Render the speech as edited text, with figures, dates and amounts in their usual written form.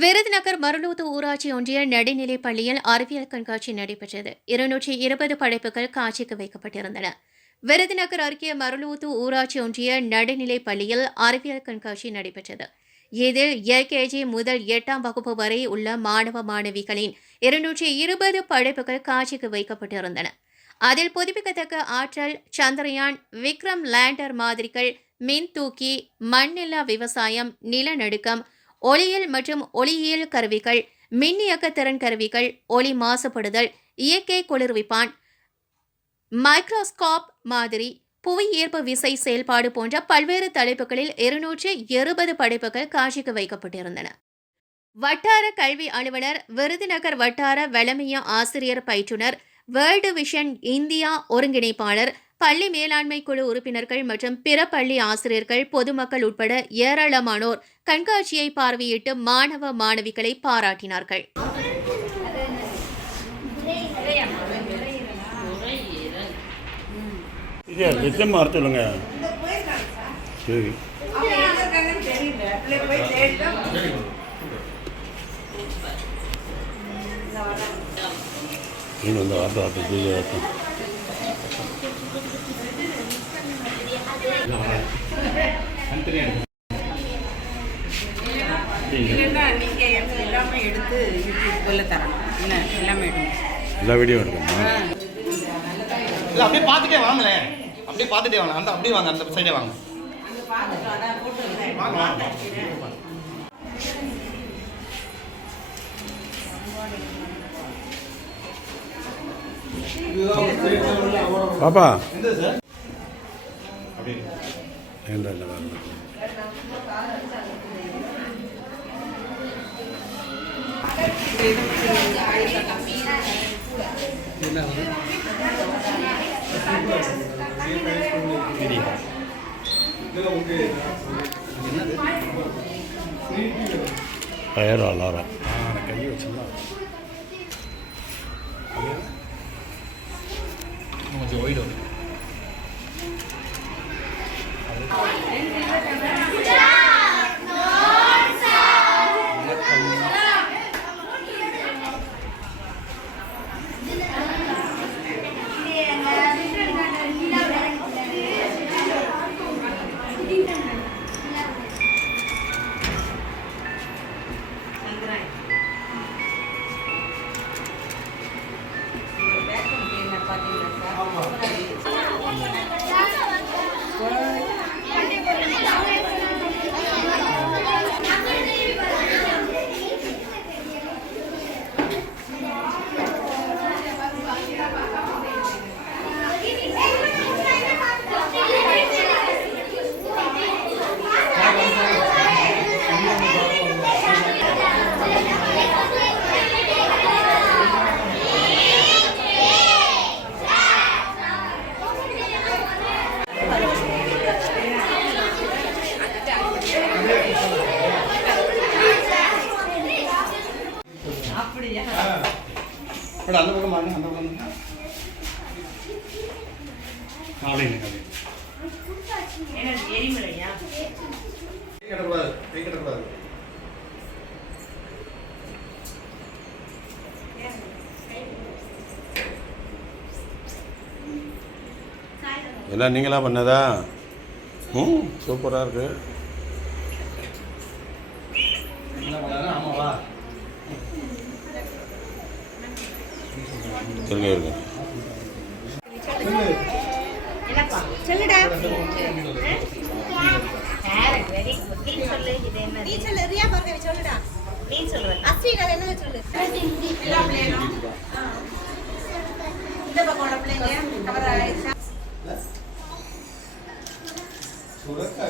விருதுநகர் மருளூத்து ஊராட்சி ஒன்றிய நடுநிலைப் பள்ளியில் அறிவியல் கண்காட்சி நடைபெற்றது. 220 படைப்புகள் காட்சிக்கு வைக்கப்பட்டிருந்தன. விருதுநகர் அருகே மருளூத்து ஊராட்சி ஒன்றிய நடுநிலைப் பள்ளியில் அறிவியல் கண்காட்சி நடைபெற்றது. இதில் எல்கேஜி முதல் 8ஆம் வகுப்பு வரை உள்ள மாணவ மாணவிகளின் 220 படைப்புகள் காட்சிக்கு வைக்கப்பட்டிருந்தன. அதில் புதுப்பிக்கத்தக்க ஆற்றல், சந்திரயான், விக்ரம் லேண்டர் மாதிரிகள், மின்தூக்கி, மண்ணில்லா விவசாயம், நிலநடுக்கம், ஒளியியல் மற்றும் ஒளியியல் கருவிகள், மின்னியக்க திறன் கருவிகள், ஒளி மாசுபடுதல், இயற்கை குளிர்விப்பான், மைக்ரோஸ்கோப் மாதிரி, புவி ஈர்ப்பு விசை செயல்பாடு போன்ற பல்வேறு தலைப்புகளில் 220 படைப்புகள் காட்சிக்கு வைக்கப்பட்டிருந்தன. வட்டார கல்வி அலுவலர், விருதுநகர் வட்டார வளமைய ஆசிரியர் பயிற்றுனர், வேர்ல்டு விஷன் இந்தியா ஒருங்கிணைப்பாளர், பள்ளி மேலாண்மை குழு உறுப்பினர்கள் மற்றும் பிற பள்ளி ஆசிரியர்கள், பொதுமக்கள் உட்பட ஏராளமானோர் கண்காட்சியை பார்வையிட்டு மாணவ மாணவிகளை பாராட்டினார்கள். எல்லா வீடியோ எடுக்கணுமா? இல்லை அப்படியே பார்த்துட்டே வாங்களேன், அப்படியே பார்த்துட்டே வாங்க, அந்த அப்படியே வாங்க, அந்த சைடே வாங்க. பாப்பா சார் ஃபயர் அலாரம் கை வச்சுருந்தா கொஞ்சம் ஒயிட் வரும். அந்த பக்கம் பாருங்க, அந்த பக்கம் எல்லாம் நீங்களா பண்ணதா? சூப்பராக இருக்கு. ஆமாவா? இருங்க இருங்க. சொல்லுடா. நீ சொல்லு, ரியா பார்க்க சொல்லுடா. நீ சொல்லு. அஸ்வினா என்ன சொல்லு? இந்த பக்கோட பிள்ளைங்க கவர் ஆயிடுச்சா? சுரக்கா